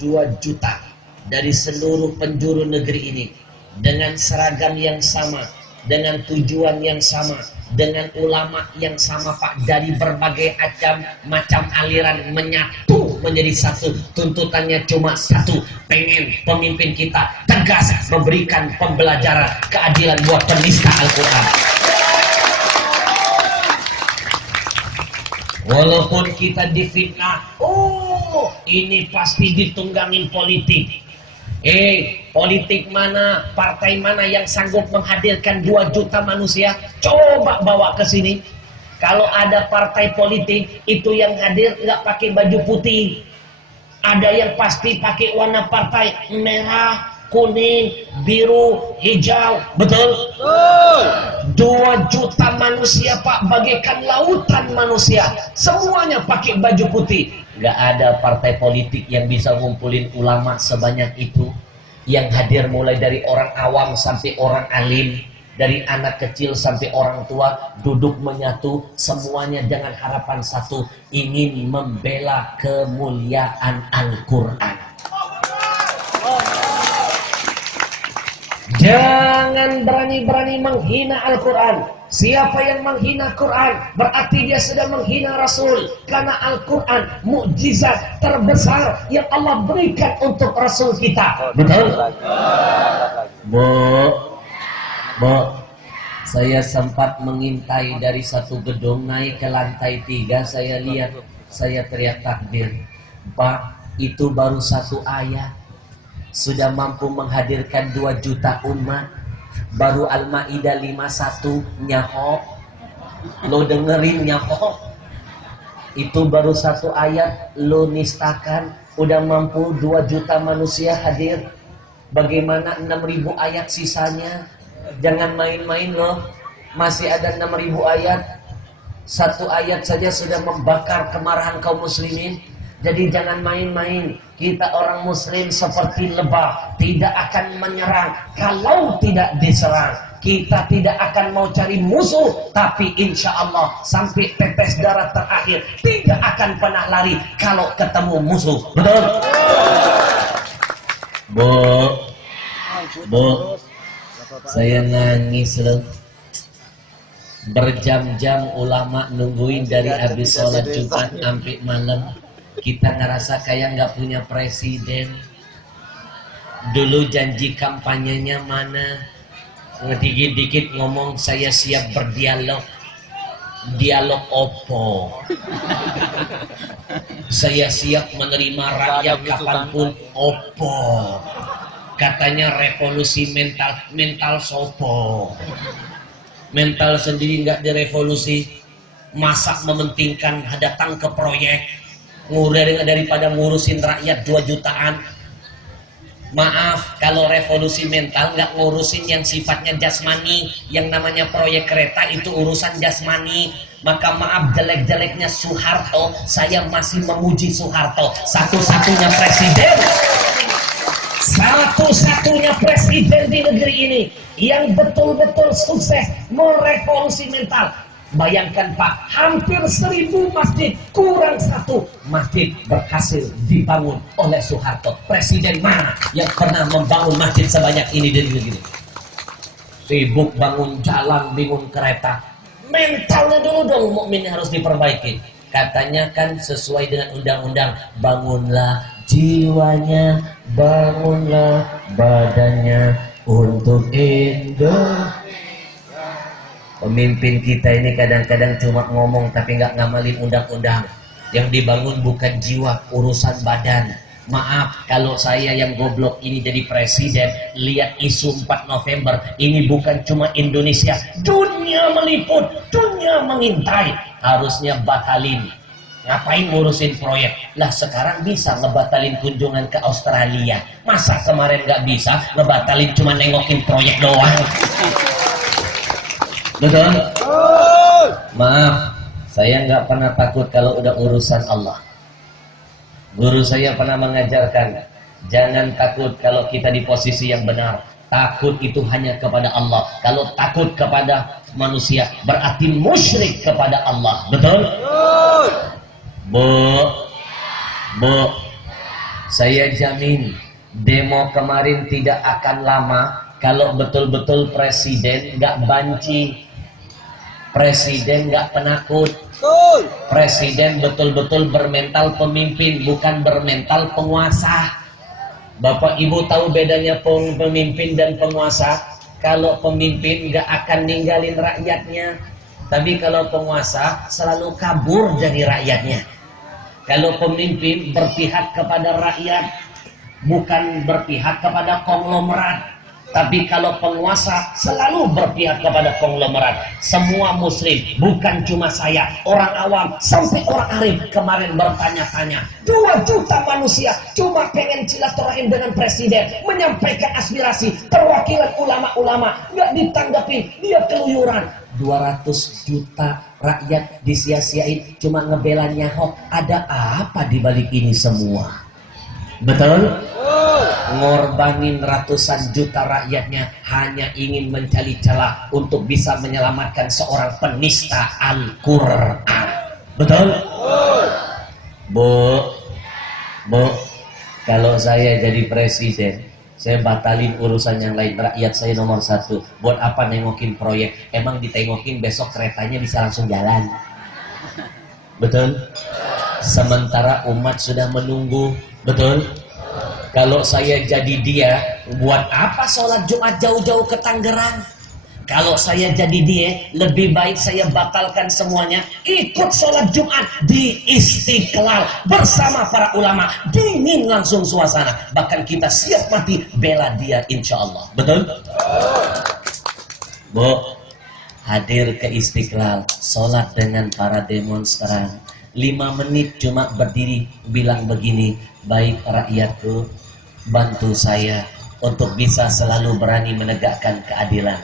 2 juta dari seluruh penjuru negeri ini dengan seragam yang sama, dengan tujuan yang sama, dengan ulama yang sama Pak, dari berbagai macam aliran menyatu menjadi satu. Tuntutannya cuma satu, pengen pemimpin kita tegas memberikan pembelajaran keadilan buat penista Al-Quran. Walaupun kita difitnah, oh ini pasti ditunggangin politik. Politik mana, partai mana yang sanggup menghadirkan 2 juta manusia? Coba bawa ke sini. Kalau ada partai politik itu yang hadir nggak pakai baju putih, ada yang pasti pakai warna partai merah, kuning, biru, hijau. Betul? 2 juta manusia Pak, bagaikan lautan manusia, semuanya pakai baju putih. Gak ada partai politik yang bisa ngumpulin ulama sebanyak itu. Yang hadir mulai dari orang awam sampai orang alim, dari anak kecil sampai orang tua, duduk menyatu, semuanya dengan harapan satu, ingin membela kemuliaan Al-Quran. Jangan berani-berani menghina Al-Quran. Siapa yang menghina Quran berarti dia sudah menghina Rasul. Karena Al-Quran mukjizat terbesar yang Allah berikan untuk Rasul kita. Betul? Bu, saya sempat mengintai dari satu gedung naik ke lantai 3. Saya lihat, saya teriak takbir. Pak, itu baru 1 ayat sudah mampu menghadirkan 2 juta umat. Baru Al-Ma'idah 51 nyaho. Lo dengerin nyaho. Itu baru 1 ayat, lo nistakan. Udah mampu 2 juta manusia hadir. Bagaimana 6.000 ayat sisanya? Jangan main-main loh. Masih ada 6.000 ayat. 1 ayat saja sudah membakar kemarahan kaum muslimin. Jadi jangan main-main. Kita orang muslim seperti lebah, tidak akan menyerang kalau tidak diserang. Kita tidak akan mau cari musuh, tapi insya Allah sampai tetes darah terakhir tidak akan pernah lari kalau ketemu musuh. Betul? Bu, saya nangis loh. Berjam-jam ulama nungguin dari habis sholat Jumat sampai malam. Kita ngerasa kayak nggak punya presiden. Dulu janji kampanyenya mana? Dikit-dikit ngomong saya siap berdialog. Dialog opo? Saya siap menerima rakyat kapanpun. Opo? Katanya revolusi mental sopo. Mental sendiri nggak direvolusi. Masa mementingkan datang ke proyek daripada ngurusin rakyat 2 jutaan. Maaf, kalau revolusi mental nggak ngurusin yang sifatnya jasmani. Yang namanya proyek kereta itu urusan jasmani. Maka maaf, jelek-jeleknya Soeharto, saya masih memuji Soeharto. Satu-satunya presiden di negeri ini yang betul-betul sukses merevolusi mental. Bayangkan Pak, hampir 1000 masjid, kurang 1 masjid berhasil dibangun oleh Soeharto. Presiden mana yang pernah membangun masjid sebanyak ini di negeri ini? Sibuk bangun jalan, bangun kereta. Mentalnya dulu dong mukmin harus diperbaiki. Katanya kan sesuai dengan undang-undang, bangunlah jiwanya, bangunlah badannya untuk Indonesia. Pemimpin kita ini kadang-kadang cuma ngomong tapi nggak ngamalin undang-undang. Yang dibangun bukan jiwa, urusan badan. Maaf kalau saya yang goblok ini jadi presiden, lihat isu 4 November, ini bukan cuma Indonesia, dunia meliput, dunia mengintai. Harusnya batalin. Ngapain ngurusin proyek? Lah sekarang bisa ngebatalin kunjungan ke Australia. Masa kemarin nggak bisa ngebatalin cuma nengokin proyek doang? Betul? Maaf, saya nggak pernah takut kalau udah urusan Allah. Guru saya pernah mengajarkan, jangan takut kalau kita di posisi yang benar. Takut itu hanya kepada Allah. Kalau takut kepada manusia, berarti musyrik kepada Allah. Betul? Bu, Saya jamin demo kemarin tidak akan lama kalau betul-betul presiden nggak banci, presiden nggak penakut, presiden betul-betul bermental pemimpin, bukan bermental penguasa. Bapak Ibu tahu bedanya pemimpin dan penguasa? Kalau pemimpin nggak akan ninggalin rakyatnya, tapi kalau penguasa selalu kabur dari rakyatnya. Kalau pemimpin berpihak kepada rakyat, bukan berpihak kepada konglomerat. Tapi kalau penguasa selalu berpihak kepada konglomerat. Semua muslim, bukan cuma saya, orang awam sampai orang alim kemarin bertanya-tanya. 2 juta manusia cuma pengen silaturahim dengan presiden, menyampaikan aspirasi. Perwakilan ulama-ulama nggak ditanggapin, dia keluyuran. 200 juta rakyat disia-siain cuma ngebela Ahok. Ada apa di balik ini semua? Betul? Ngorbanin ratusan juta rakyatnya hanya ingin mencari celah untuk bisa menyelamatkan seorang penista Al-Quran. Betul? Bu, kalau saya jadi presiden, saya batalin urusan yang lain. Rakyat saya nomor 1. Buat apa nengokin proyek? Emang ditengokin besok keretanya bisa langsung jalan. Betul? Sementara umat sudah menunggu. Betul? Kalau saya jadi dia, buat apa sholat Jumat jauh-jauh ke Tangerang? Kalau saya jadi dia, lebih baik saya batalkan semuanya, ikut sholat Jumat di Istiqlal bersama para ulama. Dingin langsung suasana. Bahkan kita siap mati bela dia insya Allah. Betul? Bu, hadir ke Istiqlal, sholat dengan para demonstran. 5 menit cuma berdiri bilang begini, baik rakyatku, bantu saya untuk bisa selalu berani menegakkan keadilan.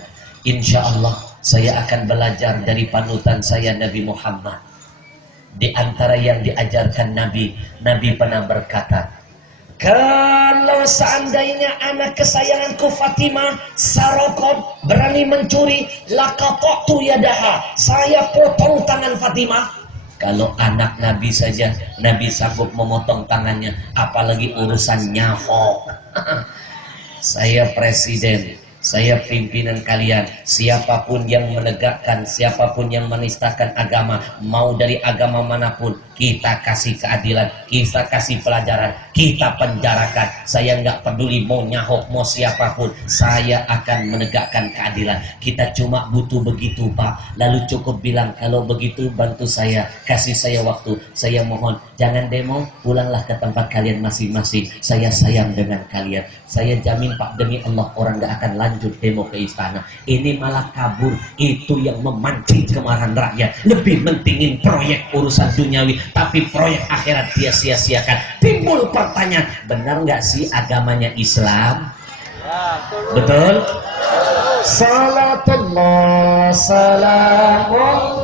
Insya Allah saya akan belajar dari panutan saya Nabi Muhammad. Di antara yang diajarkan Nabi pernah berkata, kalau seandainya anak kesayanganku Fatimah sarokot berani mencuri, laqata'tu yadaha, saya potong tangan Fatimah. Kalau anak Nabi saja Nabi sanggup memotong tangannya, apalagi urusan Ahok. Saya presiden, saya pimpinan kalian. Siapapun yang menegakkan, siapapun yang menistakan agama, mau dari agama manapun, kita kasih keadilan, kita kasih pelajaran, kita penjarakan. Saya nggak peduli mau Ahok, mau siapapun, saya akan menegakkan keadilan. Kita cuma butuh begitu, Pak. Lalu cukup bilang, kalau begitu bantu saya, kasih saya waktu. Saya mohon, jangan demo, pulanglah ke tempat kalian masing-masing. Saya sayang dengan kalian. Saya jamin Pak, demi Allah, orang nggak akan lanjut demo ke istana. Ini malah kabur. Itu yang memancing kemarahan rakyat. Lebih mentingin proyek urusan duniawi, tapi proyek akhirat dia sia-siakan. Timbul pertanyaan, benar nggak sih agamanya Islam? Betul? Salatullah, salamullah